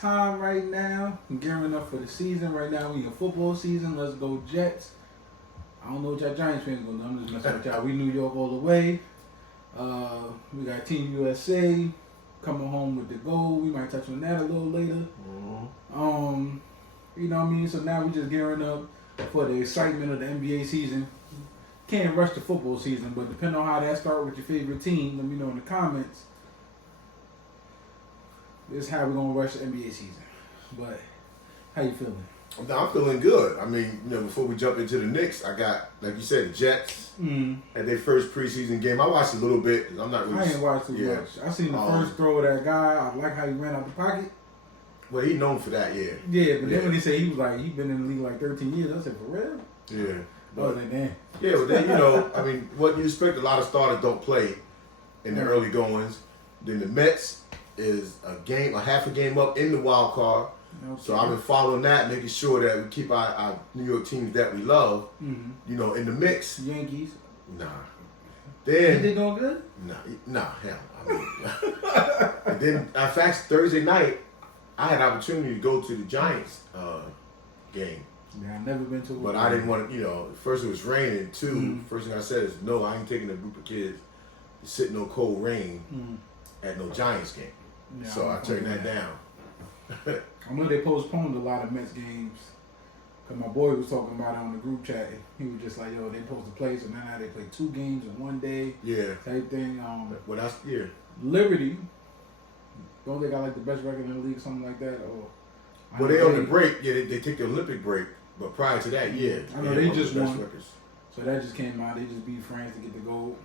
time right now. I'm gearing up for the season right now. We in football season. Let's go Jets. I don't know what y'all Giants fans gonna do. I'm just messing with y'all. We New York all the way. We got Team USA coming home with the gold. We might touch on that a little later. Mm-hmm. You know what I mean? So now we just gearing up for the excitement of the NBA season. Can't rush the football season, but depending on how that start with your favorite team, let me know in the comments. This is how we're gonna rush the NBA season. But how you feeling? I'm feeling good. I mean, before we jump into the Knicks, I got, like you said, the Jets at their first preseason game. I watched a little bit. I'm not really. I ain't watched too much. I seen the first throw of that guy. I like how he ran out the pocket. Well, he known for that, yeah. Yeah, but then when they say he was like, he been in the league like 13 years, I said, for real? Yeah. I was like, damn. Yeah, but then, I mean, what you expect, a lot of starters don't play in the early goings. Then the Mets is a half a game up in the wild card. Okay. So I've been following that, making sure that we keep our New York teams that we love, in the mix. Yankees? Nah. Then they doing good? Nah, hell. I mean, and then, in fact, Thursday night, I had an opportunity to go to the Giants game. Yeah, I've never been to one. But I didn't want to, first it was raining. Two, first thing I said is, no, I ain't taking a group of kids to sit in no cold rain at no Giants game. Yeah, so I turned that down. I know they postponed a lot of Mets games. Because my boy was talking about it on the group chat. He was just like, yo, they supposed to play, so now they play 2 games in one day. Yeah. Type thing. Well, that's, yeah. Liberty, don't they got like the best record in the league, something like that? Or well, they on the break. Yeah, they take the Olympic break. But prior to that, yeah. I know they just won. So that just came out. They just beat France to get the gold.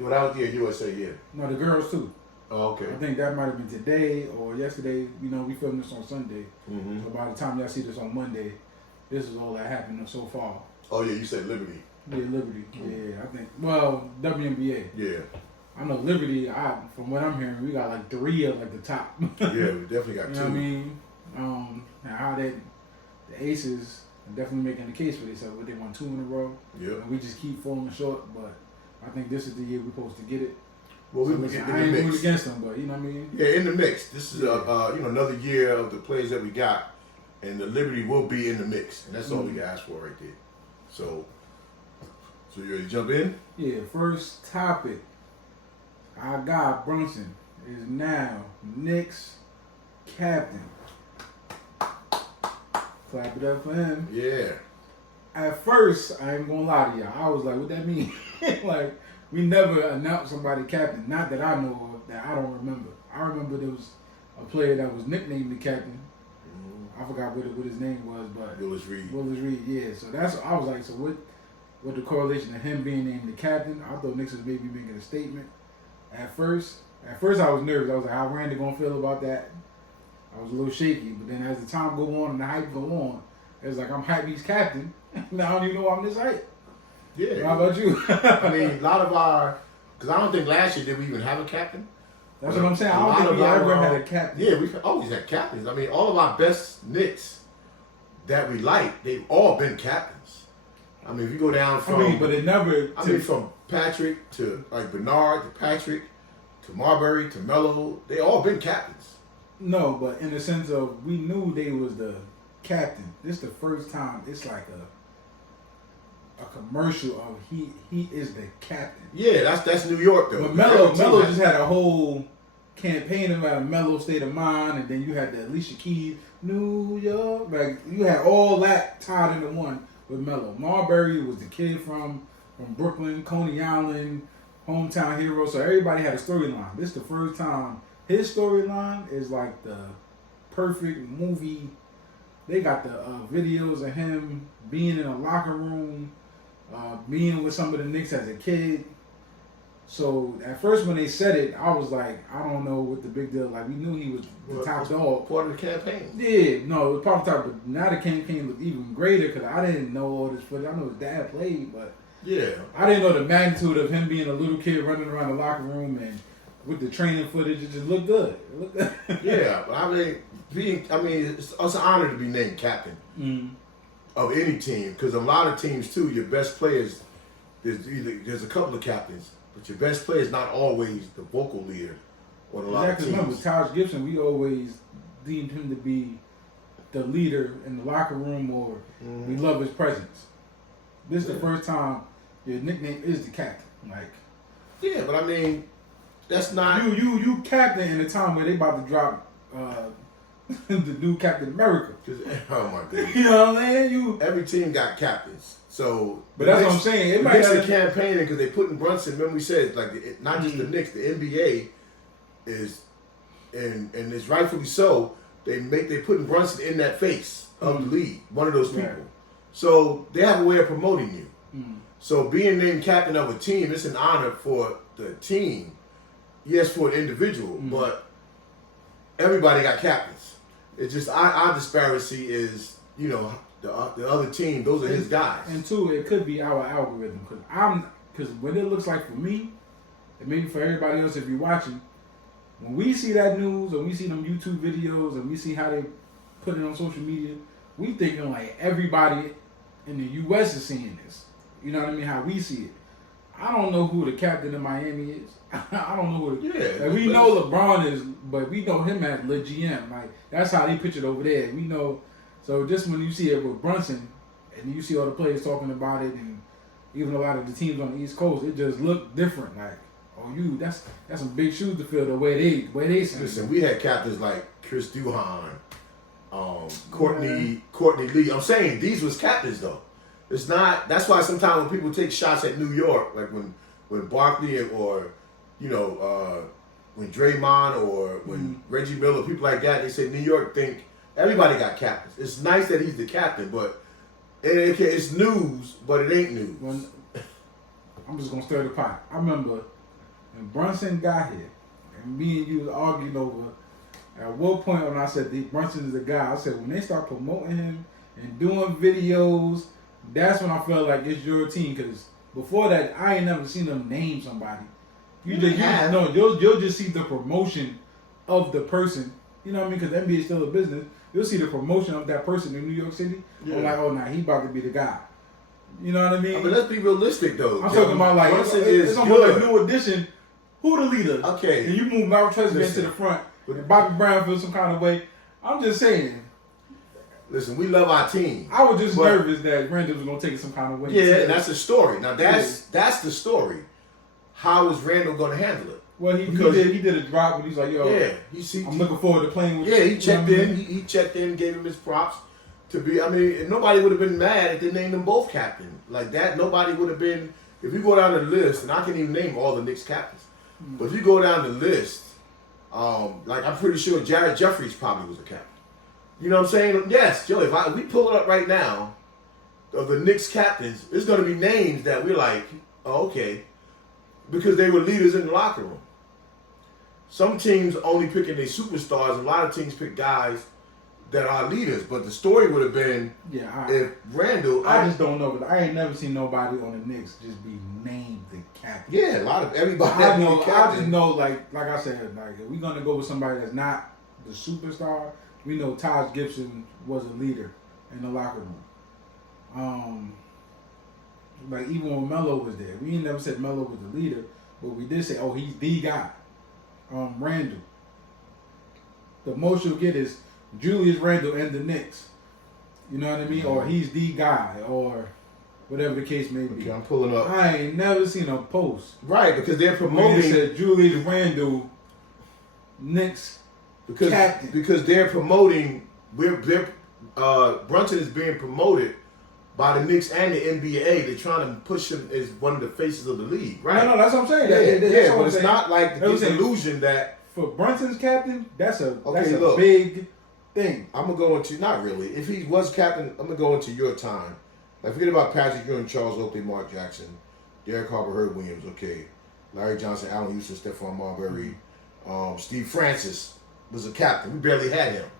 Well, that was, USA, yeah. No, the girls too. Oh, okay. I think that might have been today or yesterday. We filmed this on Sunday. Mm-hmm. So by the time y'all see this on Monday, this is all that happened so far. Oh, yeah, you said Liberty. Yeah, Liberty. Yeah, I think. Well, WNBA. Yeah. I know Liberty, from what I'm hearing, we got like 3 of like the top. Yeah, we definitely got 2. You know what I mean? And how the Aces are definitely making the case for themselves. They won 2 in a row. Yeah. And we just keep falling short, but I think this is the year we're supposed to get it. Well, so we listen, get in I the ain't mix. rooting against them, but you know what I mean? Yeah, in the mix. This is another year of the players that we got, and the Liberty will be in the mix, and that's all we can ask for right there. So you ready to jump in? Yeah, first topic. Our guy Brunson is now Knicks captain. Clap it up for him. Yeah. At first, I ain't gonna lie to y'all. I was like, what that mean? Like, we never announced somebody captain. Not that I know of, that I don't remember. I remember there was a player that was nicknamed the captain. I forgot what his name was, but Willis Reed. Willis Reed, yeah. So I was like, so what the correlation of him being named the captain? I thought Knicks was maybe making a statement. At first I was nervous. I was like, how Randle gonna feel about that? I was a little shaky, but then as the time go on and the hype go on, it's like I'm hyped he's captain. Now I don't even know why I'm this hyped. Yeah. How about you? I mean, a lot of because I don't think last year did we even have a captain. That's what I'm saying. I don't think we ever had a captain. Yeah, we've always had captains. I mean, all of our best Knicks that we like, they've all been captains. I mean, if you go down from... but it never... from Patrick to, like, Bernard to Patrick to Marbury to Melo, they all been captains. No, but in the sense of we knew they was the captain. This is the first time it's like a commercial of he is the captain. Yeah, that's New York though. But Melo just had a whole campaign about a Melo state of mind, and then you had the Alicia Keys, New York. Like you had all that tied into one with Melo. Marbury was the kid from Brooklyn, Coney Island, hometown hero. So everybody had a storyline. This is the first time his storyline is like the perfect movie. They got the videos of him being in a locker room, being with some of the Knicks as a kid. So at first when they said it, I was like, I don't know what the big deal. Like we knew he was the top dog. Part of the campaign. Yeah, no, it was part of the top. But now the campaign looked even greater because I didn't know all this footage. I know his dad played, but yeah, I didn't know the magnitude of him being a little kid running around the locker room and with the training footage. It just looked good. It looked good. Yeah, but I mean, it's an honor to be named captain of any team because a lot of teams too, your best players, there's a couple of captains, but your best player is not always the vocal leader on a lot of teams. Remember, Taj Gibson, we always deemed him to be the leader in the locker room, or we love his presence. This is the first time your nickname is the captain. Like, yeah, but I mean, that's not you captain in a time where they about to drop the new Captain America. Oh my goodness. You know what I'm saying? Every team got captains, so. But that's what I'm saying. It the might Knicks have are campaigning because they putting Brunson. Remember we said like not just the Knicks, the NBA is, and it's rightfully so. They putting Brunson in that face of the league, one of those people. Right. So they have a way of promoting you. So being named captain of a team, it's an honor for the team. Yes, for an individual, but everybody got captains. It's just our disparity is, you know, the other team. Those are his guys. And two, it could be our algorithm because when it looks like for me, and maybe for everybody else if you're watching, when we see that news or we see them YouTube videos and we see how they put it on social media, we thinking like everybody in the U.S. is seeing this. You know what I mean? How we see it. I don't know who the captain of Miami is. I don't know who like we know LeBron is, but we know him as Le GM. Like, that's how they pitch it over there. We know. So just when you see it with Brunson and you see all the players talking about it and even a lot of the teams on the East Coast, it just looked different. Like, that's some big shoes to fill the way they say. Listen, we had captains like Chris Duhon, Courtney Lee. I'm saying these was captains though. It's not. That's why sometimes when people take shots at New York, like when Barkley or you know when Draymond or when Reggie Miller, people like that, they say New York think everybody got captains. It's nice that he's the captain, but it's news, but it ain't news. I'm just gonna stir the pot. I remember when Brunson got here, and me and you was arguing over. At what point when I said Brunson is the guy, I said when they start promoting him and doing videos, that's when I felt like it's your team. Because before that, I ain't never seen them name somebody. You'll just see the promotion of the person. You know what I mean? Because NBA is still a business. You'll see the promotion of that person in New York City. Yeah. I'm like, oh, nah, he about to be the guy. You know what I mean? But let's be realistic, though. I'm talking about like it's almost like new edition. Who the leader? Okay. And you move Malcolm Treasure to the front, and Bobby Brown feels some kind of way. I'm just saying. Listen, we love our team. I was just nervous that Randle was going to take it some kind of way. Yeah, and that's the story. Now that's the story. How is Randle going to handle it? Well, he did a drop, but he's like, yo, I'm looking forward to playing with you. Yeah, he checked in. He checked in, gave him his props to be. I mean, nobody would have been mad if they named them both captain like that. Nobody would have been. If you go down the list, and I can even name all the Knicks captains, but if you go down the list, like I'm pretty sure Jared Jeffries probably was a captain. You know what I'm saying? Yes, Joe. If we pull it up right now, of the Knicks captains, it's going to be names that we're like, oh, okay, because they were leaders in the locker room. Some teams only picking their superstars. A lot of teams pick guys that are leaders. But the story would have been if Randle. I just don't know, but I ain't never seen nobody on the Knicks just be named the captain. Yeah, a lot of everybody. I just know, like I said, like if we're gonna go with somebody that's not the superstar, we know Taj Gibson was a leader in the locker room. Like even when Melo was there, we ain't never said Melo was the leader, but we did say, oh, he's the guy. Randle. The most you'll get is Julius Randle and the Knicks. You know what I mean? Or he's the guy, or whatever the case may be. Okay, I'm pulling up. I ain't never seen a post. Right, because they're promoting. It said Julius Randle, Knicks captain. Because they're promoting. Brunson is being promoted by the Knicks and the NBA. They're trying to push him as one of the faces of the league, right? No, that's what I'm saying. Yeah, but it's not like this illusion that for Brunson's captain, that's a look, big thing. I'm gonna go into not really. If he was captain, I'm gonna go into your time. Like forget about Patrick Ewing, Charles Oakley, Mark Jackson, Derek Harper, Herb Williams, okay, Larry Johnson, Allen Houston, Stephon Marbury, Steve Francis was a captain. We barely had him.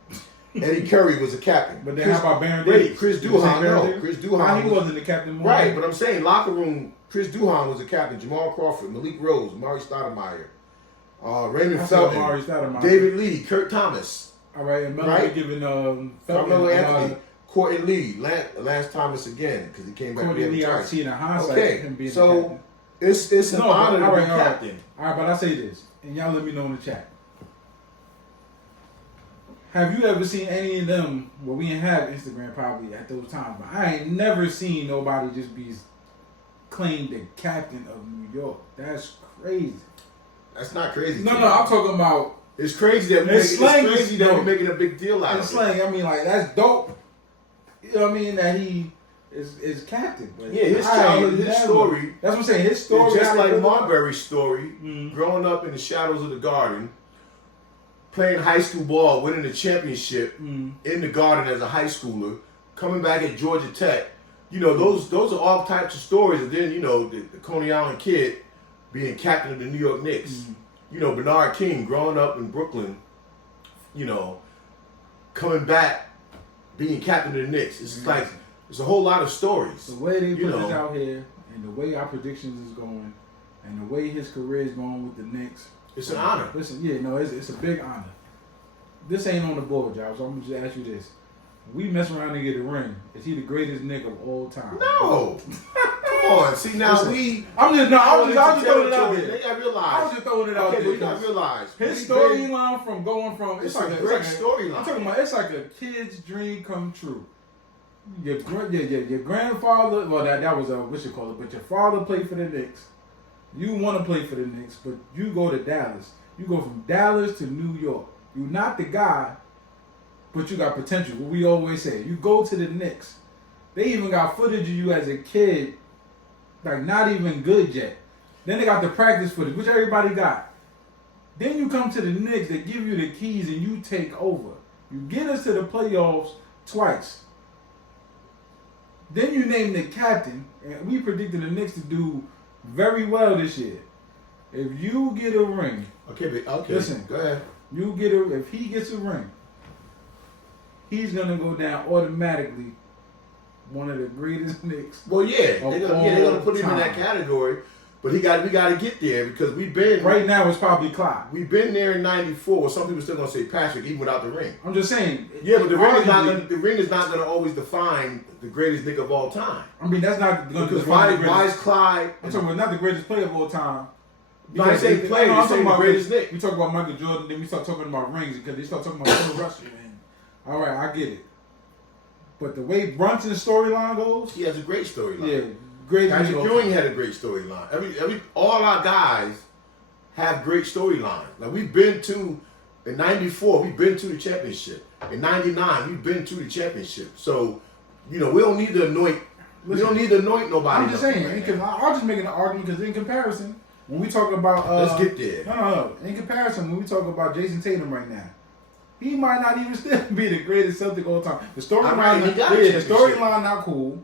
Eddie Curry was a captain. But then how about Baron Davis? Chris Duhon, no. Chris Duhon. He wasn't the captain more. Right, but I'm saying locker room, Chris Duhon was a captain. Jamal Crawford, Malik Rose, Amari Stoudemire, Raymond Felton, David Lee, Kurt Thomas. All right, and Melo giving Carmelo Anthony, Courtney Lee, Lance Thomas again, because he came back. Courtney Lee, I've seen in hindsight him being the captain. It's an honor to be captain. All right, but I say this, and y'all let me know in the chat. Have you ever seen any of them? Well, we didn't have Instagram probably at those times, but I ain't never seen nobody just be claimed the captain of New York. That's crazy. That's not crazy. No, I'm talking about. It's crazy that we're making a big deal out of it. It's slang. I mean, like, that's dope. You know what I mean? That he is captain. But yeah, his childhood, his story. That's what I'm saying. His story. It's just like Marbury's story, growing up in the shadows of the Garden, playing high school ball, winning the championship in the Garden as a high schooler, coming back at Georgia Tech. You know, those are all types of stories. And then, you know, the Coney Island kid being captain of the New York Knicks. You know, Bernard King growing up in Brooklyn, you know, coming back, being captain of the Knicks. It's like, it's a whole lot of stories. The way they put this out here, and the way our predictions is going, and the way his career is going with the Knicks. It's an honor. Listen, it's a big honor. This ain't on the board, y'all, so I'm going to just ask you this. We mess around and get a ring. Is he the greatest Knick of all time? No. Come on. See, now I'm just throwing it out there. They got realized. I was just throwing it out there. But you got to realize. His storyline from going from... It's like a great storyline. I'm talking about, it's like a kid's dream come true. Your grandfather... Well, that was what you call it. But your father played for the Knicks. You want to play for the Knicks, but you go to Dallas. You go from Dallas to New York. You're not the guy... But you got potential. What we always say. You go to the Knicks. They even got footage of you as a kid, like not even good yet. Then they got the practice footage, which everybody got. Then you come to the Knicks, they give you the keys and you take over. You get us to the playoffs twice. Then you name the captain, and we predicted the Knicks to do very well this year. If you get a ring, okay. Listen, go ahead. If he gets a ring, he's gonna go down automatically one of the greatest Knicks. Well, yeah, they're gonna put him in that category, but we got to get there because we've been right now. It's probably Clyde. We've been there in '94. Well, some people still gonna say Patrick even without the ring. I'm just saying. Yeah, but the ring is not gonna always define the greatest Knick of all time. I mean, that's not going to because why is Clyde? I'm talking about not the greatest player of all time. No, I say player. I'm talking about greatest Knick. We talk about Michael Jordan, then we start talking about rings because they start talking about Bill Russell. All right, I get it. But the way Brunson's storyline goes, he has a great storyline. Yeah, great. Patrick Ewing had a great storyline. All our guys have great storylines. Like we've been to in '94, we've been to the championship. In '99, we've been to the championship. So, you know, we don't need to anoint. We don't need to anoint nobody. I'm just saying because I'm just making an argument because in comparison, when we talk about let's get there. No. In comparison, when we talk about Jason Tatum right now. He might not even still be the greatest Celtic of all time. The storyline not cool.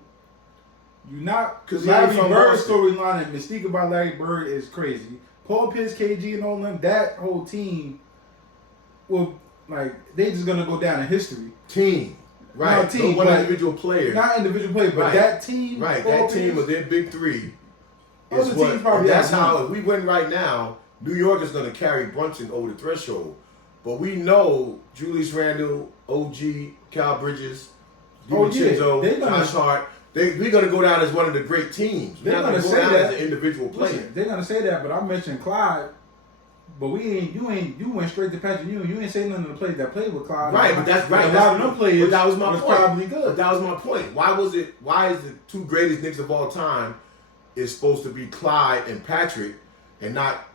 You not because Larry Bird's storyline and mystique about Larry Bird is crazy. Paul Pierce, KG, and all them, that whole team will they just gonna go down in history. Team, right? Team, one individual player, not individual player, but that team, right? That team of their big three. That's how if we win right now, New York is gonna carry Brunson over the threshold. But we know Julius Randle, OG, Cal Bridges, DiVincenzo, Josh Hart. We're going to go down as one of the great teams. We're not going to go down as an individual player. Listen, they're going to say that, but I mentioned Clyde. But you went straight to Patrick Ewing. You ain't say none of the players that played with Clyde. Right, but that's right. A lot of them players. But that was my point. Probably good. But that was my point. Why is the two greatest Knicks of all time is supposed to be Clyde and Patrick, and not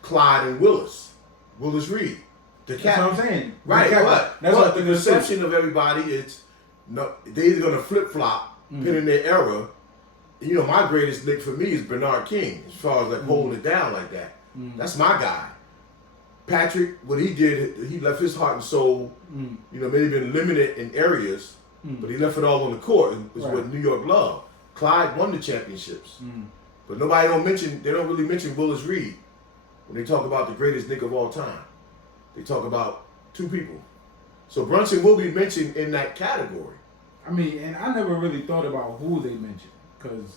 Clyde and Willis Reed? That's what I'm saying. Right, but the perception of everybody is they're either going to flip-flop, pinning their era. You know, my greatest Knick for me is Bernard King, as far as holding it down like that. That's my guy. Patrick, what he did, he left his heart and soul, you know, maybe been limited in areas, but he left it all on the court. It's what New York loved. Clyde won the championships. But they don't really mention Willis Reed when they talk about the greatest Knick of all time. They talk about two people. So Brunson will be mentioned in that category. I mean, and I never really thought about who they mentioned. Because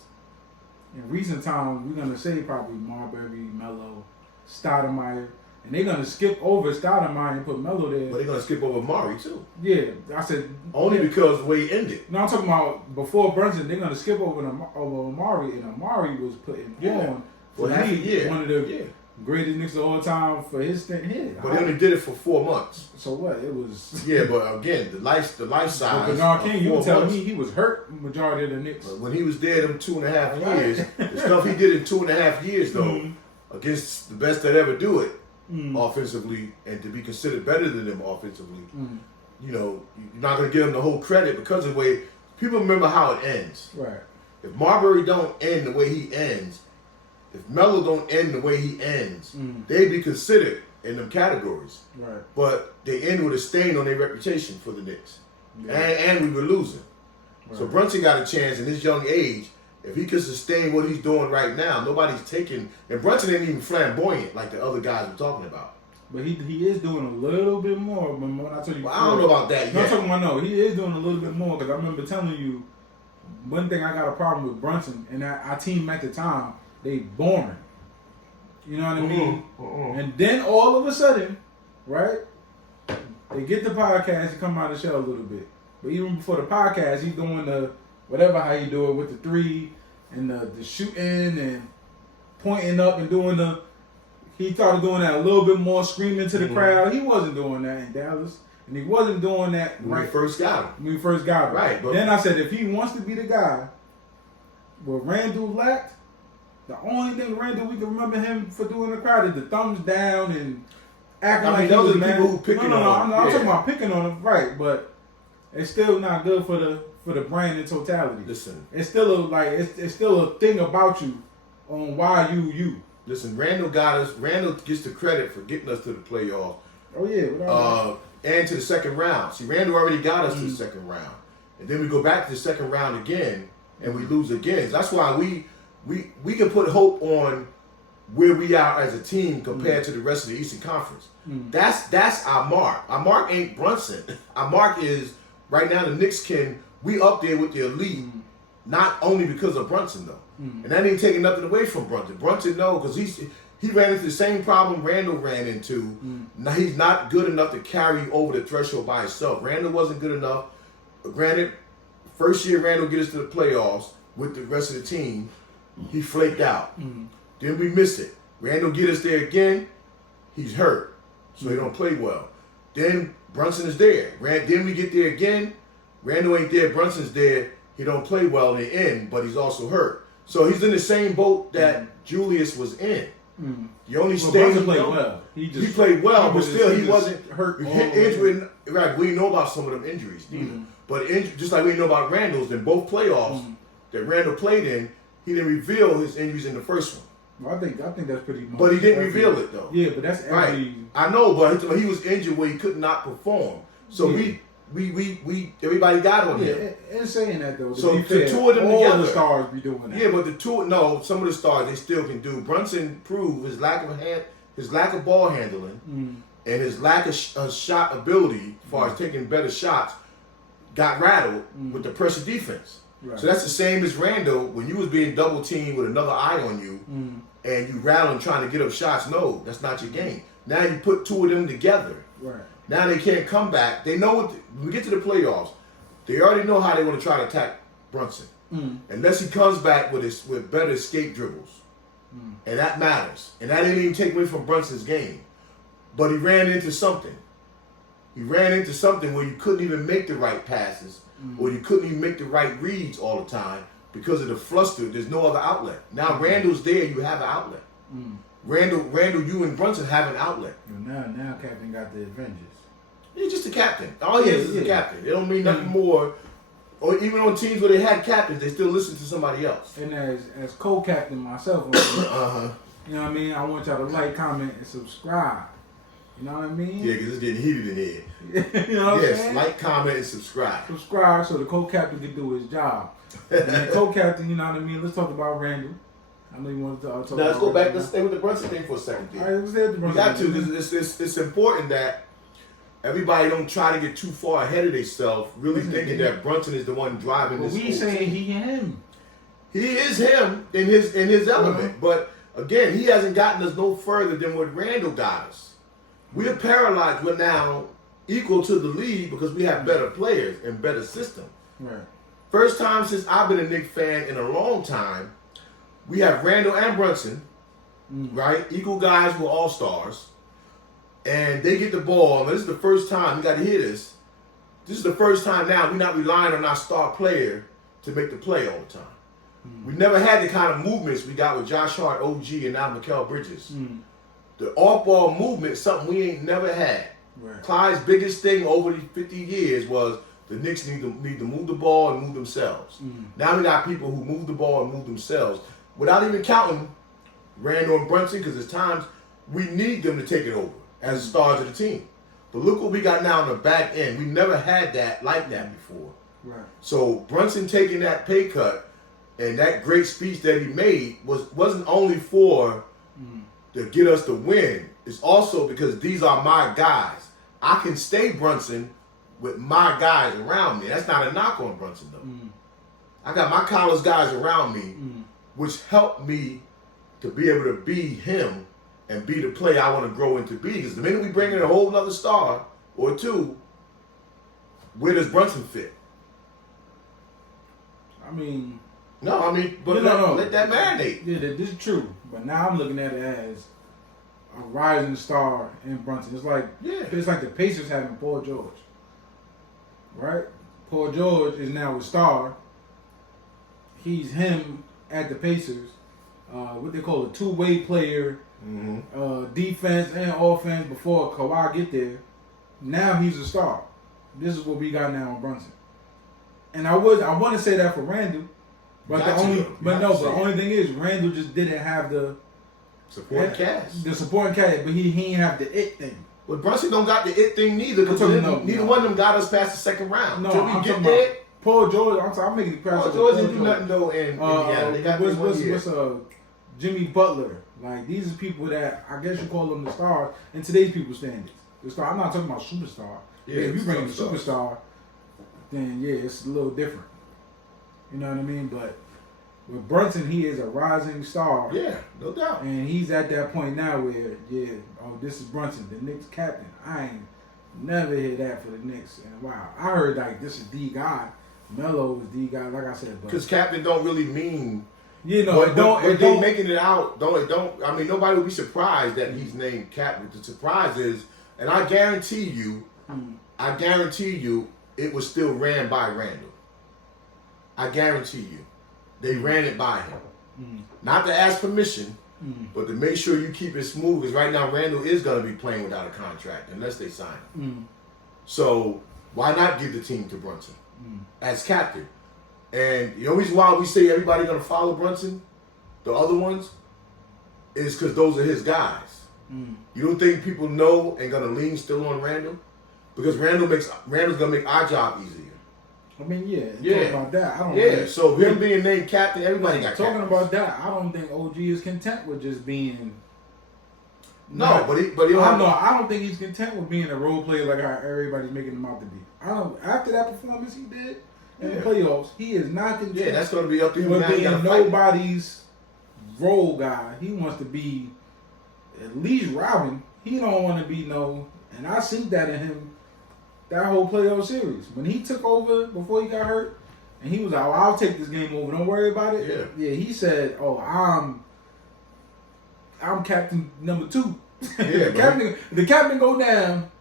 in recent times, we're going to say probably Marbury, Melo, Stoudemire. And they're going to skip over Stoudemire and put Melo there. But they're going to skip over Murray, too. Yeah, I said... Only because the way he ended. No, I'm talking about before Brunson, they're going to skip over Amari. And Amari was putting on... For half a year. greatest Knicks of all time for his stint here. But he only did it for 4 months. So what? It was. Yeah, but again, the life size. But Bernard King, you were telling me he was hurt majority of the Knicks. But when he was there, them 2.5 years, the stuff he did in 2.5 years though, against the best that ever do it offensively, and to be considered better than them offensively, you know, you're not gonna give him the whole credit because of the way people remember how it ends. Right. If Marbury don't end the way he ends, if Melo don't end the way he ends, they'd be considered in them categories. Right. But they end with a stain on their reputation for the Knicks. Yeah. And we were losing. Right. So Brunson got a chance in his young age. If he could sustain what he's doing right now, nobody's taking. And Brunson ain't even flamboyant like the other guys we're talking about. But he is doing a little bit more. When I tell you, Well, I don't know about that no, yet. I'm talking about no. He is doing a little bit more because I remember telling you one thing. I got a problem with Brunson and our team at the time. They boring. You know what I mean? And then all of a sudden, right? They get the podcast and come out of the shell a little bit. But even before the podcast, he's doing the whatever how you do it with the three and the shooting and pointing up and doing the. He started doing that a little bit more, screaming to the crowd. He wasn't doing that in Dallas, and he wasn't doing that When we first got him. When we first got him. Right. But then I said, if he wants to be the guy, what Randle lacked, the only thing Randle we can remember him for doing the crowd is the thumbs down and acting like those he was are the people who picking no, on him. I'm Yeah. talking about picking on him, right? But it's still not good for the brand in totality. Listen. It's still it's still a thing about you on why you. Listen, Randle got us. Randle gets the credit for getting us to the playoffs. Oh yeah. And to the second round. See, Randle already got us to the second round. And then we go back to the second round again and we lose again. That's why we can put hope on where we are as a team compared to the rest of the Eastern Conference. That's our mark. Our mark ain't Brunson. Our mark is right now the Knicks we up there with the elite, not only because of Brunson though. And that ain't taking nothing away from Brunson. Brunson no, because he ran into the same problem Randle ran into. Now he's not good enough to carry over the threshold by himself. Randle wasn't good enough. Granted, first year Randle get us to the playoffs with the rest of the team, he flaked out. Then we miss it. Randle get us there again, he's hurt. So he don't play well. Then Brunson is there. Then we get there again, Randle ain't there, Brunson's there, he don't play well in the end, but he's also hurt. So he's in the same boat that Julius was in. The only Brunson played well. He played well, but still he wasn't hurt. Injury, right? We know about some of them injuries, either. But just like we know about Randle's, in both playoffs that Randle played in, he didn't reveal his injuries in the first one. Well, I think that's pretty much. But he didn't reveal it though. Yeah, but that's every. Right. I know, but he was injured where he could not perform. So we everybody got on him. And saying that though, so the two of them all together, the stars be doing that. Yeah, but some of the stars they still can do. Brunson proved his lack of ball handling, and his lack of shot ability, as far as taking better shots, got rattled with the pressure defense. Right. So that's the same as Randle when you was being double teamed with another eye on you, and you rattling trying to get up shots. No, that's not your game. Now you put two of them together. Right. Now they can't come back. They know when we get to the playoffs, they already know how they want to try to attack Brunson. Unless he comes back with better escape dribbles. And that matters. And that didn't even take away from Brunson's game. But he ran into something. He ran into something where you couldn't even make the right passes or you couldn't even make the right reads all the time because of the fluster. There's no other outlet. Now Randle's there, you have an outlet. Randle, you and Brunson have an outlet. Now Captain got the advantage. He's just a captain. All he is a captain. It don't mean nothing more. Or even on teams where they had captains, they still listen to somebody else. And as co-captain myself, you know what I mean? I want y'all to like, comment, and subscribe. You know what I mean? Yeah, because it's getting heated in here. You know what I'm saying? Yes, like, comment, and subscribe. Subscribe so the co-captain can do his job. And the co-captain, you know what I mean? Let's talk about Randle. I know you wanted to talk about let's go back. Randle. Let's stay with the Brunson thing for a second. All right, let's stay with the Brunson. We got to, because it's important that everybody don't try to get too far ahead of themselves, really thinking that Brunson is the one driving this. But we saying he him. He is him in his element. But again, he hasn't gotten us no further than what Randle got us. We're paralyzed. We're now equal to the league because we have better players and better system. Right. First time since I've been a Knicks fan in a long time, we have Randle and Brunson right? Equal guys were all-stars. And they get the ball. And this is the first time, you got to hear this. This is the first time now we're not relying on our star player to make the play all the time. We never had the kind of movements we got with Josh Hart, OG, and now Mikal Bridges. The off-ball movement is something we ain't never had. Right. Clyde's biggest thing over these 50 years was the Knicks need to move the ball and move themselves. Now we got people who move the ball and move themselves without even counting Randle and Brunson, because there's times we need them to take it over as the stars of the team. But look what we got now on the back end. We never had that like that before. Right. So Brunson taking that pay cut and that great speech that he made wasn't only for to get us to win. It's also because these are my guys. I can stay Brunson with my guys around me. That's not a knock on Brunson though. I got my college guys around me, which helped me to be able to be him and be the player I want to grow into be. Because the minute we bring in a whole other star or two, where does Brunson fit? I mean, but let that marinate. Yeah, this is true. But now I'm looking at it as a rising star in Brunson. It's like the Pacers having Paul George, right? Paul George is now a star. He's him at the Pacers. What they call a two-way player, defense and offense before Kawhi get there. Now he's a star. This is what we got now on Brunson. And I want to say that for Randle, but the only thing is Randle just didn't have the supporting cast. The supporting cast, but he ain't have the it thing. But Brunson don't got the it thing neither, because neither one of them got us past the second round. No, Till we get there. Paul George, I'm making the Paul George didn't do nothing though in Indiana. They got what's Jimmy Butler. Like, these are people that I guess you call them the stars in today's people's standards. The star. I'm not talking about superstar. Yeah, if you bring in a superstar, then it's a little different. You know what I mean? But with Brunson, he is a rising star. Yeah, no doubt. And he's at that point now where, this is Brunson, the Knicks captain. I ain't never heard that for the Knicks. And wow, I heard like this is the guy. Melo is the guy, like I said. Because captain don't really mean. It don't. They making it out. Don't. I mean, nobody will be surprised that he's named captain. The surprise is, and I guarantee you, it was still ran by Randle. I guarantee you, they ran it by him. Not to ask permission, but to make sure you keep it smooth. Because right now, Randle is going to be playing without a contract unless they sign him. So why not give the team to Brunson as captain? And the only reason why we say everybody going to follow Brunson, the other ones, is because those are his guys. You don't think people know and going to lean still on Randle? Because Randle's going to make our job easier. I mean, talking about that, I don't know. So him being named captain, everybody got talking captains. about that, I don't think OG is content with just being. No, but I don't think he's content with being a role player like how everybody's making him out to be. After that performance he did in the playoffs, he is not content. Yeah, that's going to be up to him. With being nobody's role guy. He wants to be at least Robin. He don't want to be and I seen that in him. That whole playoff series. When he took over before he got hurt, and he was like, I'll take this game over. Don't worry about it. Yeah, he said, I'm captain number 2. The captain go down,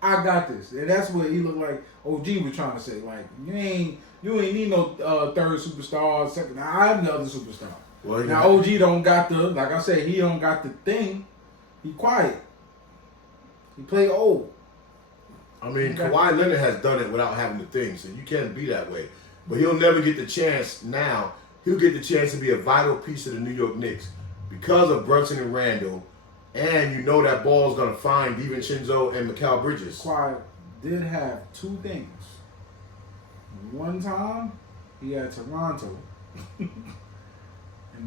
I got this. And that's what he looked like OG was trying to say. Like, you ain't need no third superstar, second. I'm the other superstar. Well, now OG don't got like I said, he don't got the thing. He quiet. He play old. I mean, Kawhi Leonard has done it without having the thing, so you can't be that way. But he'll never get the chance now. He'll get the chance to be a vital piece of the New York Knicks because of Brunson and Randle, and that ball's going to find DiVincenzo and Mikal Bridges. Kawhi did have 2 things. One time, he had Toronto. And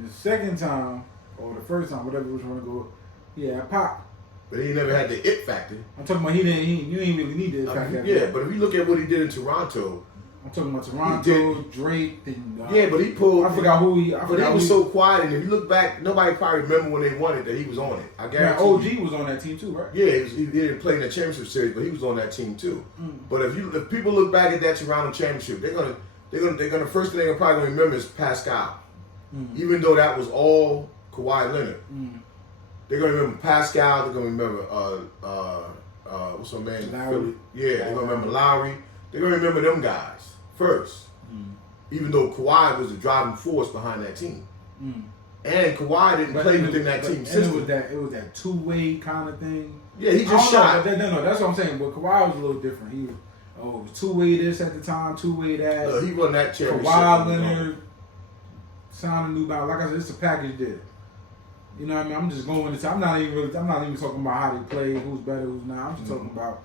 the second time, or the first time, whatever was going to go, he had Pop. But he never had the it factor. I'm talking about you ain't really need the it factor. But if you look at what he did in Toronto. I'm talking about Toronto, Drake, and... but he pulled... I forgot who he... But he was so quiet, and if you look back, nobody probably remember when they won it that he was on it. I guarantee OG was on that team too, right? Yeah, he didn't play in the championship series, but he was on that team too. But if people look back at that Toronto championship, they're gonna first thing they're probably gonna remember is Pascal. Even though that was all Kawhi Leonard. They're gonna remember Pascal. They're gonna remember what's my man? Lowry. Yeah, they're gonna remember Lowry. They're gonna remember them guys first. Even though Kawhi was the driving force behind that team. And Kawhi didn't play within that team system. It was that two-way kind of thing. Yeah, he just shot. No, that's what I'm saying. But Kawhi was a little different. He was two-way this at the time, two-way that. No, he won that championship. Kawhi Leonard signed a new balance. Like I said, it's a package deal. You know what I mean? I'm just going into. I'm not even talking about how they play, who's better, who's not. I'm just talking about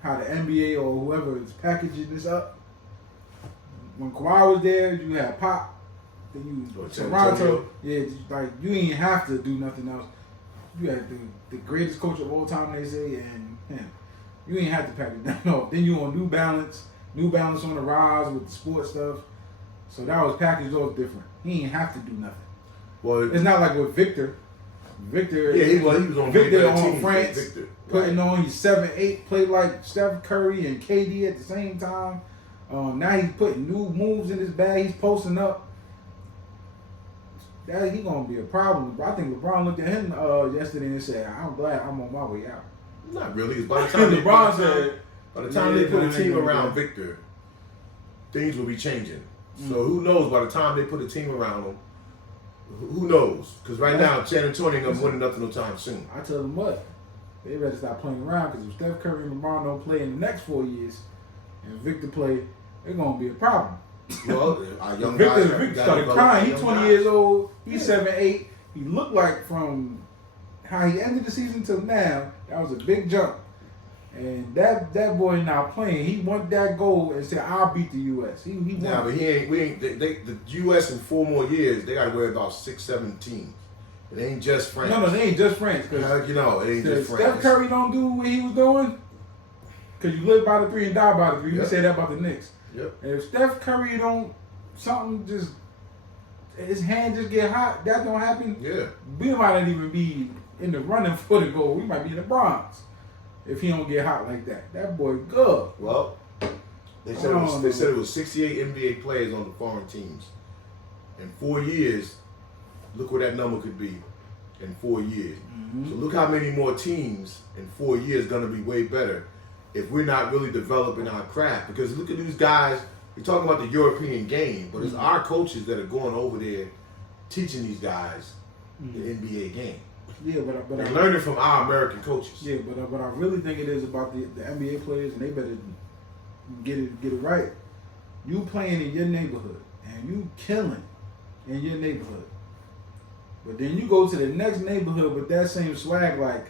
how the NBA or whoever is packaging this up. When Kawhi was there, you had Pop. Then you Toronto. Yeah, like you ain't have to do nothing else. You had the greatest coach of all time, they say, and him. You ain't have to package that up. Then you on New Balance on the rise with the sports stuff. So that was packaged off different. He ain't have to do nothing. Well, it's not like with Victor. Yeah, he was on Victor on France, putting on. He's 7'8", played like Steph Curry and KD at the same time. Now he's putting new moves in his bag. He's posting up. That he gonna be a problem. I think LeBron looked at him yesterday and said, "I'm glad I'm on my way out." Not really. By the time by the time they put a team around Victor, things will be changing. So who knows? By the time they put a team around him, who knows? Because right now, San Antonio ain't gonna win nothing no time soon. I tell them what, they better stop playing around because if Steph Curry and LeBron don't play in the next 4 years, and Victor play, it's gonna be a problem. Well, our young Victor started crying. He's 20 years old. He's 7'8". He looked like from how he ended the season till now, that was a big jump. And that boy not playing. He won that goal and said, "I'll beat the U.S." He won. Yeah, but he ain't. We ain't. The U.S. in 4 more years, they got to worry about 6, 7 teams. It ain't just France. No, they ain't just France. You know, it ain't just France. Steph Curry don't do what he was doing because you live by the 3 and die by the 3. Yep. We say that about the Knicks. Yep. And if Steph Curry don't, something just, his hand just get hot, that don't happen. Yeah. We might not even be in the running for the goal. We might be in the bronze if he don't get hot like that. That boy good. Well, they said it was 68 NBA players on the foreign teams. In 4 years, look where that number could be in 4 years. So look how many more teams in 4 years going to be way better if we're not really developing our craft. Because look at these guys, we're talking about the European game, but it's our coaches that are going over there teaching these guys the NBA game. Yeah, but they're learning from our American coaches. Yeah, but I really think it is about the NBA players, and they better get it right. You playing in your neighborhood, and you killing in your neighborhood. But then you go to the next neighborhood with that same swag like,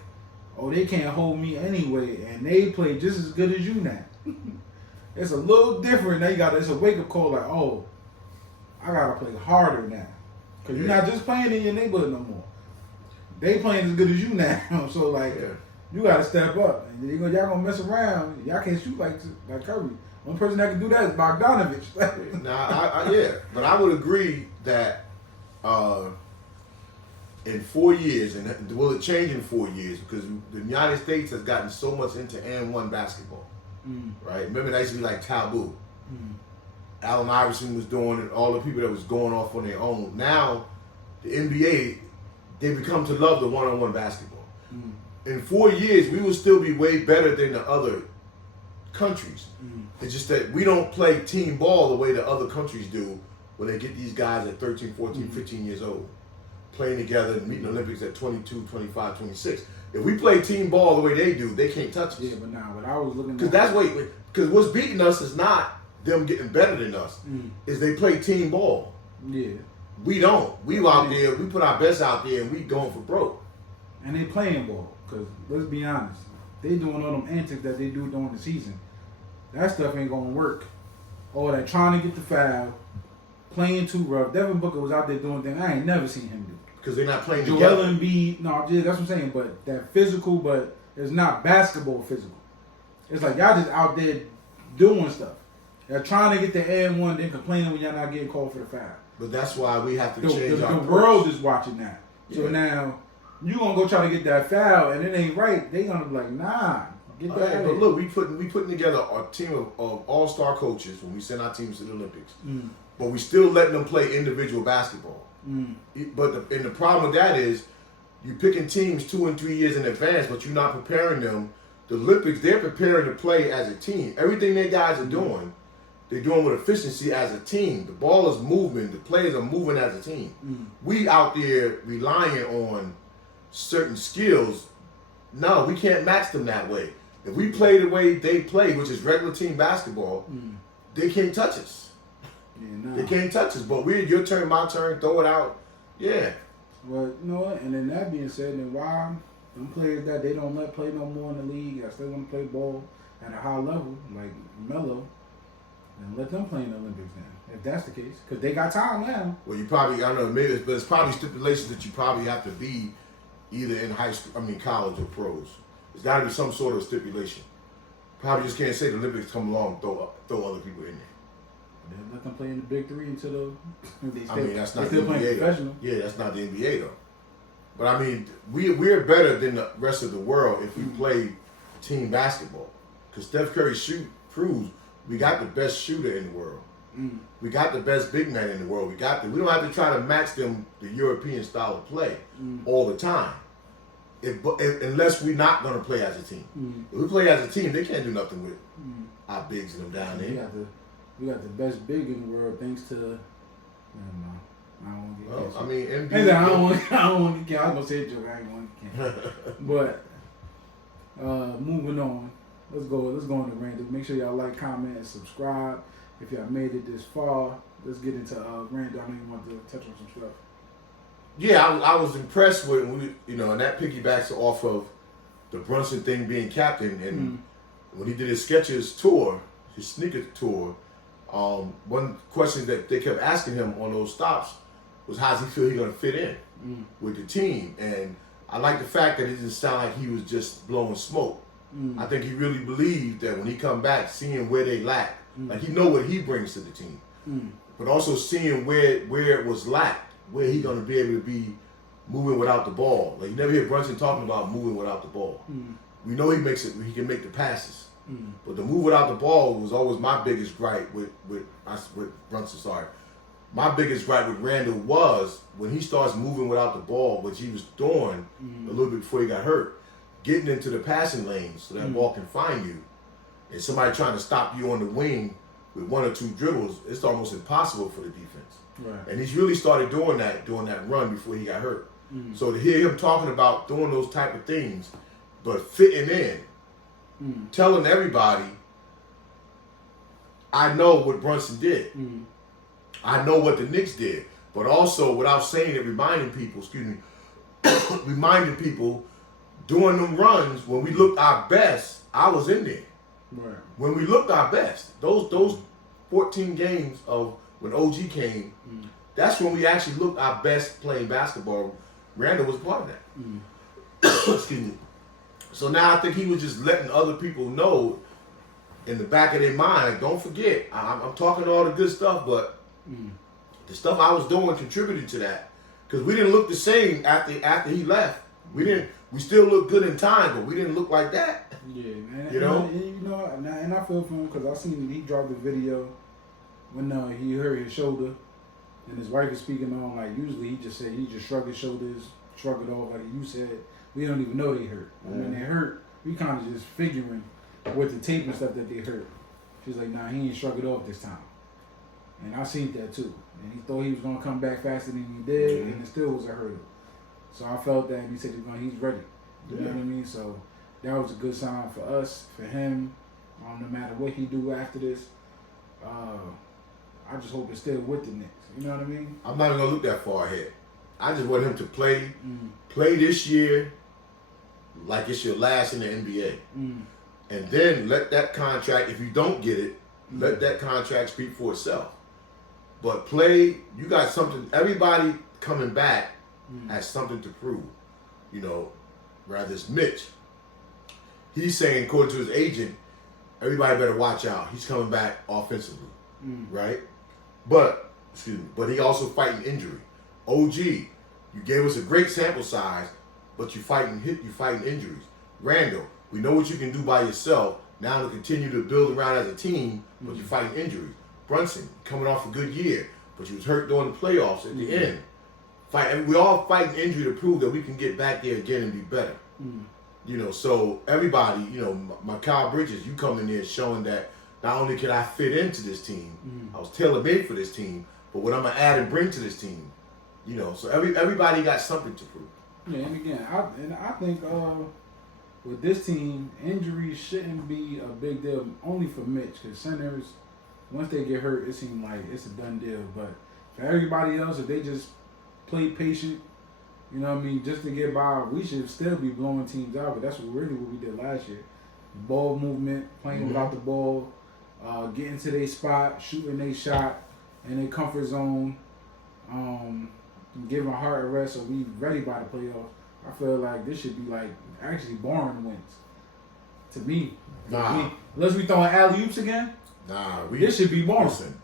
oh, they can't hold me anyway, and they play just as good as you now. It's a little different. It's a wake-up call like, oh, I got to play harder now. Because you're not just playing in your neighborhood no more. They playing as good as you now. So, you got to step up. And y'all going to mess around. Y'all can't shoot like Curry. One person that can do that is Bogdanovich. But I would agree that in 4 years, and will it change in 4 years? Because the United States has gotten so much into and-one basketball, right? Remember, that used to be like taboo. Allen Iverson was doing it, all the people that was going off on their own. Now, the NBA, they become to love the one-on-one basketball. In 4 years, we will still be way better than the other countries. It's just that we don't play team ball the way the other countries do when they get these guys at 13, 14, 15 years old, playing together and meeting the Olympics at 22, 25, 26. If we play team ball the way they do, they can't touch us. Yeah, but now, what I was looking at... Because what's beating us is not them getting better than us, is they play team ball. Yeah. We don't. We out there, we put our best out there, and we going for broke. And they playing ball, because let's be honest, they doing all them antics that they do during the season. That stuff ain't going to work. All that trying to get the foul, playing too rough. Devin Booker was out there doing things I ain't never seen him do. Because they're not playing Joel together. Embiid, no, that's what I'm saying, but that physical, but it's not basketball physical. It's like y'all just out there doing stuff. Y'all trying to get the and one, then complaining when y'all not getting called for the foul. But that's why we have to change our The world is watching that. So now, you going to go try to get that foul, and it ain't right. They going to be like, nah, get that out. But look, we putting together a team of all-star coaches when we send our teams to the Olympics. But we still letting them play individual basketball. But the problem with that is you're picking teams 2 and 3 years in advance, but you're not preparing them. The Olympics, they're preparing to play as a team. Everything they guys are doing, they're doing with efficiency as a team. The ball is moving. The players are moving as a team. We out there relying on certain skills. No, we can't match them that way. If we play the way they play, which is regular team basketball, they can't touch us. Yeah, no. They can't touch us. But we're your turn, my turn, throw it out. Yeah. Well, you know what? And then that being said, then why them players that they don't let play no more in the league, that still want to play ball at a high level, like Melo, and let them play in the Olympics then, if that's the case. Because they got time now. Well, you probably, I don't know, maybe, but it's probably stipulations that you probably have to be either in college or pros. There's got to be some sort of stipulation. Probably just can't say the Olympics come along and throw other people in there. Then let them play in the Big Three until that's not the still playing NBA. professional. Yeah, that's not the NBA though. But I mean, we're better than the rest of the world if we play team basketball. Because Steph Curry proves we got the best shooter in the world. We got the best big man in the world. We don't have to try to match them the European style of play all the time. Unless we're not going to play as a team. If we play as a team, they can't do nothing with our bigs and them down there. We got the best big in the world thanks to. I don't want to get I mean, NBA. I don't want to get. I was gonna say a joke. I ain't want to get. But moving on. Let's go into Randle. Make sure y'all like, comment, and subscribe. If y'all made it this far, let's get into Randle. I know you want to touch on some stuff. Yeah, I was impressed with, and that piggybacks off of the Brunson thing being captain. And when he did his Skechers tour, his sneaker tour, one question that they kept asking him on those stops was, how's he feel he's going to fit in with the team? And I like the fact that it didn't sound like he was just blowing smoke. I think he really believed that when he come back, seeing where they lack, like he know what he brings to the team, but also seeing where it was lacked, where he going to be able to be moving without the ball. Like you never hear Brunson talking about moving without the ball. We know he can make the passes. But the move without the ball was always my biggest gripe with Brunson. Sorry, my biggest gripe with Randle was when he starts moving without the ball, which he was doing a little bit before he got hurt, getting into the passing lanes so that ball can find you, and somebody trying to stop you on the wing with 1 or 2 dribbles, it's almost impossible for the defense. Right. And he's really started doing that run before he got hurt. So to hear him talking about doing those type of things, but fitting in. Telling everybody, I know what Brunson did. I know what the Knicks did. But also, without saying it, reminding people, doing them runs, when we looked our best, I was in there. Right. When we looked our best, those 14 games of when OG came, that's when we actually looked our best playing basketball. Randle was part of that. Excuse me. So now I think he was just letting other people know in the back of their mind, like, don't forget, I'm talking all the good stuff, but the stuff I was doing contributed to that. Because we didn't look the same after he left. We still looked good in time, but we didn't look like that. Yeah, man. And I feel for him because I seen he dropped a video when he hurt his shoulder, and his wife is speaking on, like, usually he just shrugged his shoulders, shrug it off, like you said. We don't even know they hurt. And when they hurt, we kind of just figuring with the tape and stuff that they hurt. She's like, nah, he ain't shrug it off this time. And I seen that too. And he thought he was going to come back faster than he did, and it still was a hurdle. So I felt that, and he said he's ready. You know what I mean? So that was a good sign for us, for him. No matter what he do after this, I just hope it's still with the Knicks. You know what I mean? I'm not even going to look that far ahead. I just want him to play this year like it's your last in the NBA. And then let that contract, if you don't get it, let that contract speak for itself. But play, you got something, everybody coming back has something to prove. Rather it's Mitch. He's saying, according to his agent, everybody better watch out. He's coming back offensively, right? But he also fighting injury. OG, you gave us a great sample size, but you fighting injuries. Randle, we know what you can do by yourself. Now to continue to build around as a team, but you're fighting injuries. Brunson, coming off a good year, but you was hurt during the playoffs at the end. fight. We all fighting injury to prove that we can get back there again and be better. You know, so everybody, you know, my Kyle Bridges, you come in there showing that not only can I fit into this team, I was tailor made for this team, but what I'm gonna add and bring to this team. You know, so everybody got something to prove. Yeah, and again, I think with this team, injuries shouldn't be a big deal, only for Mitch, because centers, once they get hurt, it seems like it's a done deal. But for everybody else, if they just play patient, you know what I mean, just to get by, we should still be blowing teams out. But that's what we did last year. Ball movement, playing without the ball, getting to their spot, shooting their shot in their comfort zone, giving heart a rest so we ready by the playoffs. I feel like this should be like actually boring wins. To me. Nah. Unless we throwing alley-oops again. Nah, this should be boring. Listen,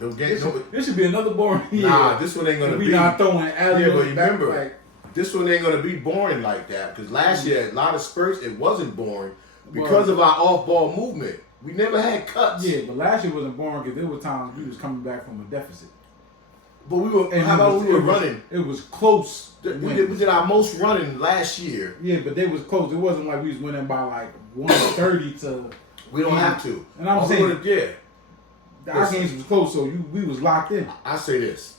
this should be another boring year. Nah, this one ain't gonna be. We not throwing alley-oops. Yeah, but remember, back. This one ain't gonna be boring like that. Because last year, a lot of Spurs, it wasn't boring because of our off-ball movement. We never had cuts. Yeah, but last year wasn't boring because there were times we was coming back from a deficit. But we were. And how about we were running? It was close. We did our most running last year. Yeah, but they was close. It wasn't like we was winning by like 130 to. We don't have to. And I'm saying, our Listen, games was close, so we was locked in. I say this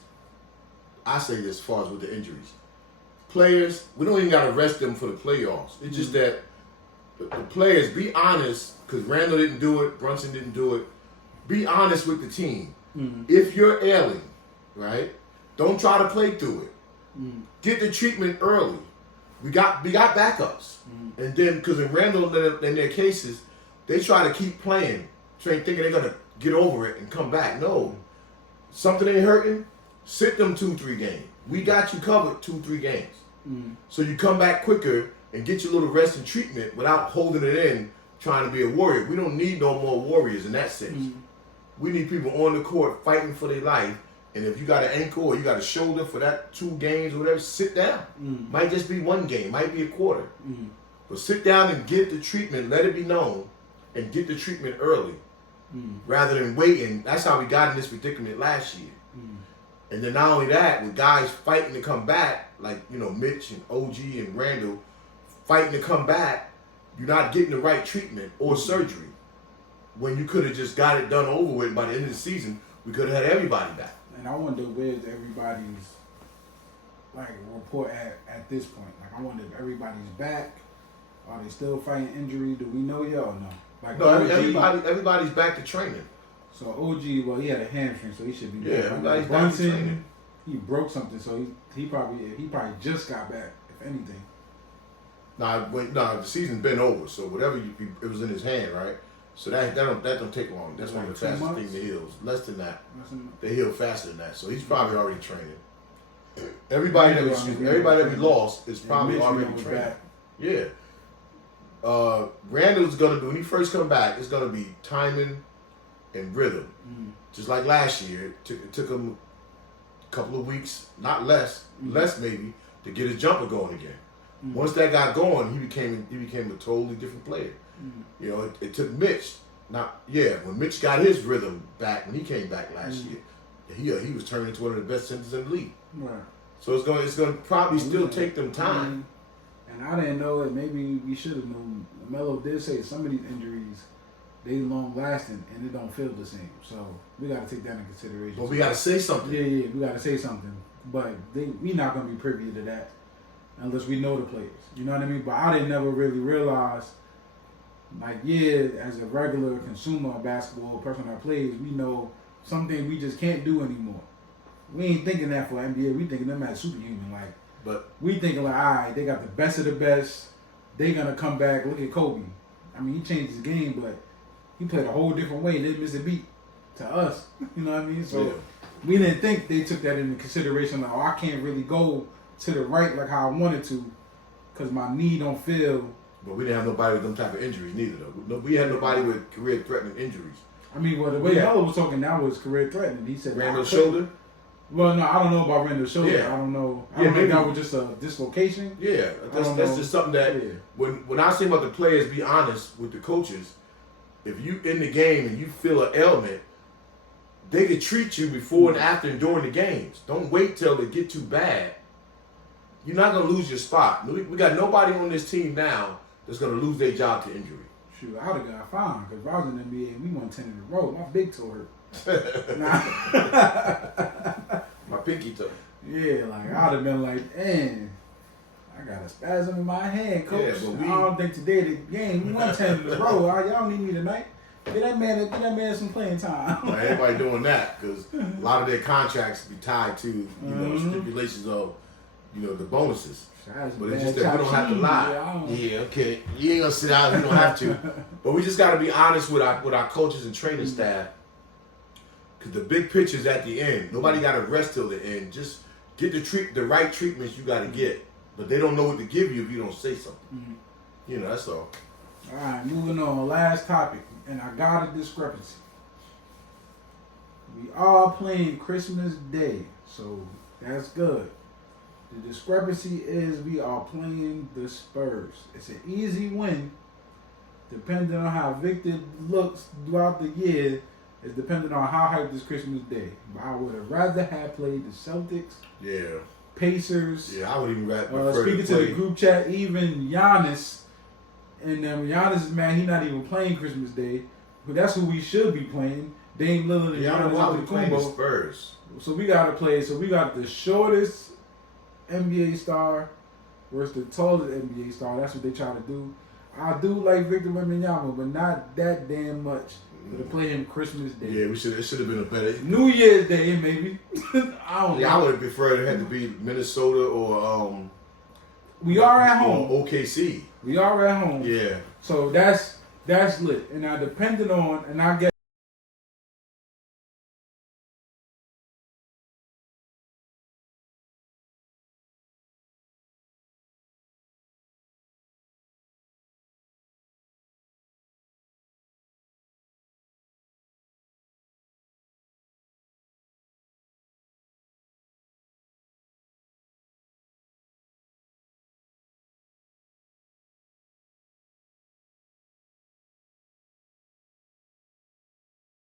as far as with the injuries. Players, we don't even got to rest them for the playoffs. It's just that the players, be honest, because Randle didn't do it, Brunson didn't do it. Be honest with the team. If you're ailing, right, don't try to play through it. Get the treatment early. We got backups. And then, because in Randle, in their cases, they try to keep playing, thinking they're going to get over it and come back. No. Something ain't hurting, sit them 2-3 games. We got you covered 2-3 games. So you come back quicker and get your little rest and treatment without holding it in, trying to be a warrior. We don't need no more warriors in that sense. We need people on the court fighting for their life. And if you got an ankle or you got a shoulder for that 2 games or whatever, sit down. Might just be 1 game, might be a quarter. But sit down and get the treatment, let it be known, and get the treatment early. Rather than waiting. That's how we got in this predicament last year. And then not only that, with guys fighting to come back, like, you know, Mitch and OG and Randle, fighting to come back, you're not getting the right treatment or surgery. When you could have just got it done over with by the end of the season, we could have had everybody back. And I wonder where's everybody's like report at this point. Like, I wonder if everybody's back. Are they still fighting injury? Do we know yet or no? Like, No, everybody's back to training. So OG, well, he had a hamstring, so he should be back. Everybody's back to Brunson, training. he broke something, so he probably just got back, if anything. The season's been over, so whatever it was in his hand, right? So that don't take long. That's one of the fastest things to heal. Less than that. They heal faster than that. So he's probably already training. Everybody that we lost is probably already training. Back. Yeah. Randall's gonna do when he first come back. It's gonna be timing and rhythm, just like last year. It took him a couple of weeks, not less maybe, to get his jumper going again. Once that got going, he became a totally different player. You know, it took Mitch. When Mitch got his rhythm back when he came back last year, he was turning into one of the best centers in the league. Right. So it's gonna probably still take them time. And I didn't know it. Maybe we should have known. Melo did say some of these injuries, they long lasting and it don't feel the same. So we got to take that in consideration. But we got to say something. Yeah, we got to say something. But we not gonna be privy to that unless we know the players. You know what I mean? But I didn't never really realize. Like, as a regular consumer of basketball, person that plays, we know something we just can't do anymore. We ain't thinking that for NBA. We thinking them as superhuman. Like, but we thinking like, all right, they got the best of the best. They gonna come back. Look at Kobe. I mean, he changed his game, but he played a whole different way. Didn't miss a beat to us. You know what I mean? So we didn't think they took that into consideration. Like, I can't really go to the right like how I wanted to, because my knee don't feel. But we didn't have nobody with them type of injuries neither, though. We had nobody with career-threatening injuries. I mean, well, the way Melo was talking now was career-threatening. He said Randle's shoulder. Well, no, I don't know about Randle's shoulder. Yeah. I don't know. I don't think that was just a dislocation. Yeah, that's just something that when I say about the players, be honest with the coaches. If you in the game and you feel an ailment, they can treat you before and after and during the games. Don't wait till it get too bad you're not gonna lose your spot. We got nobody on this team now that's gonna lose their job to injury. Shoot, I would have got fined because I was in the NBA and we won 10 in a row. My big toe hurt. My pinky toe. Yeah, like I'd have been like, man, I got a spasm in my hand, coach. Yeah, but I don't think today the game we won 10 in a row. Y'all don't need me tonight. Get that man some playing time. Like, everybody doing that because a lot of their contracts be tied to stipulations of the bonuses. But it's just that we don't have to lie. Yeah, okay. You ain't gonna sit out. You don't have to. But we just got to be honest with our coaches and training staff. Because the big picture's at the end. Nobody got to rest till the end. Just get the right treatments you got to get. But they don't know what to give you if you don't say something. That's all. All right, moving on. Last topic. And I got a discrepancy. We are playing Christmas Day. So that's good. The discrepancy is we are playing the Spurs. It's an easy win. Depending on how Victor looks throughout the year, it's depending on how hyped this Christmas Day. But I would have rather have played the Celtics. Yeah. Pacers. Yeah, I would even rather speaking to the group chat, even Giannis. And then Giannis is mad he not even playing Christmas Day. But that's who we should be playing. Dame Lillard and Giannis playing the Spurs. So we got to play. So we got the shortest NBA star versus the tallest NBA star. That's what they try to do. I do like Victor Wembanyama, but not that damn much to play him Christmas Day. Yeah, it should have been a better New Year's Day, maybe. I don't know. I would have preferred it had to be Minnesota or we are at home. Or OKC. We are at home. Yeah. So that's lit. And now depending on, and I guess